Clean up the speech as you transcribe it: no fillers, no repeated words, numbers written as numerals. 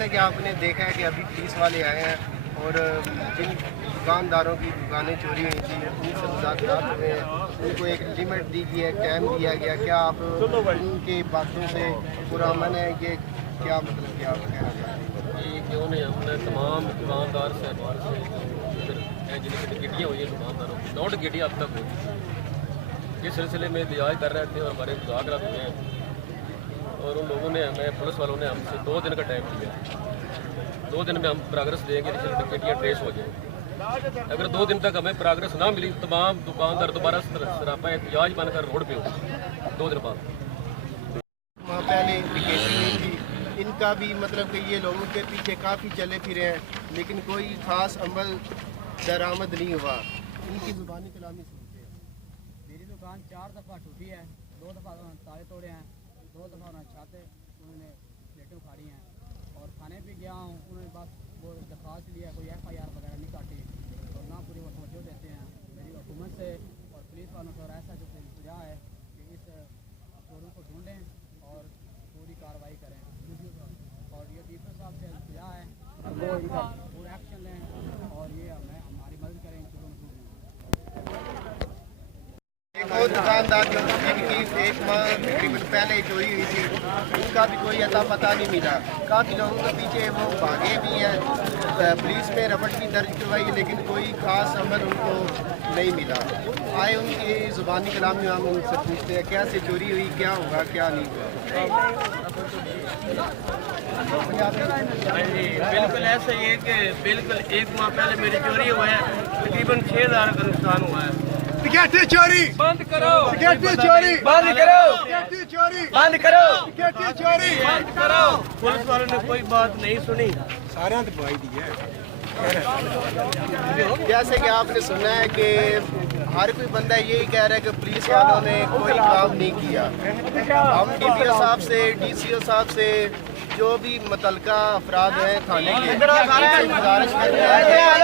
जैसा कि आपने देखा है कि अभी पुलिस वाले आए हैं और जिन दुकानदारों की दुकानें चोरी हुई थी उनसे मुज़ाकरात हुए हैं, उनको एक लिमिट दी गई है, टाइम दिया गया। क्या आप उनकी बातों से पुरअमन है? ये क्या मतलब क्या आप कहना चाहते हैं? ये क्यों नहीं, हमने तमाम दुकानदार से बाहर से जिनकी गिटियाँ हुई हैं दुकानदारों की 9 गिटियाँ अब तक हुई। इस सिलसिले में एहतजाज कर रहे थे और हमारे मुज़ाकरात हुए हैं और उन लोगों ने हमें, पुलिस वालों ने हमसे 2 दिन का टाइम दिया। 2 दिन में हम प्रोग्रेस देंगे, गिटियाँ ट्रेस हो जाएंगी। अगर 2 दिन तक हमें प्रोग्रेस ना मिली, तमाम दुकानदार दोबारा सरापा एहतजाज बनकर रोड पे होंगे 2 दिन बाद। वहाँ पहले डिकेटी हुई थी, इनका भी मतलब कि ये लोगों के पीछे काफ़ी चले फिरे हैं, लेकिन कोई ख़ास अमल दरामद नहीं हुआ। इनकी ज़ुबानी कलामी सुनते हैं। मेरी दुकान 4 दफ़ा टूटी है, 2 दफ़ा ताले तोड़े हैं, 2 दफ़ा उन्होंने छाते उन्होंने प्लेटें उखाड़ी हैं और खाने पे गया हूँ, उन्होंने बस वो दरख्वास्त लिया, कोई FIR वगैरह नहीं काटी और ना पूरी वो तवज्जो देते हैं। मेरी हुकूमत से और पुलिस वालों से और ऐसा जो इंतजा है कि इस चोरों को ढूंढें और पूरी कार्रवाई करें और ये डीपो साहब से इंतजा है वो इनका पूरा एक्शन लें और ये हमें हमारी मदद करें इन चोरों को ढूंढने। एक और दुकानदार जो जिनकी 1 माह तकरीबन पहले चोरी हुई थी, उनका भी कोई अता पता नहीं मिला। काफ़ी लोगों के पीछे वो भागे भी हैं, पुलिस में रपट भी दर्ज करवाई, लेकिन कोई ख़ास अमल उनको नहीं मिला। आए उनकी ज़ुबानी कलामी हम उनसे पूछते हैं कैसे चोरी हुई, क्या हुआ क्या नहीं हुआ। बिल्कुल ऐसा ही है कि बिल्कुल 1 माह पहले मेरी चोरी हुआ है, तकरीबन 6000 का नुकसान हुआ है। टिकट चोरी बंद करो, टिकट चोरी बंद करो, टिकट चोरी बंद करो, टिकट चोरी बंद करो। पुलिस वालों ने कोई बात नहीं सुनी। सारे दवाई दी है। जैसे कि आपने सुना है कि हर कोई बंदा यही कह रहा है कि पुलिस वालों ने कोई काम नहीं किया। हम DPO साहब से, DCO साहब से, जो भी मुतल्लिका अफराद हैं थाने के, गुजारिश कर रहे हैं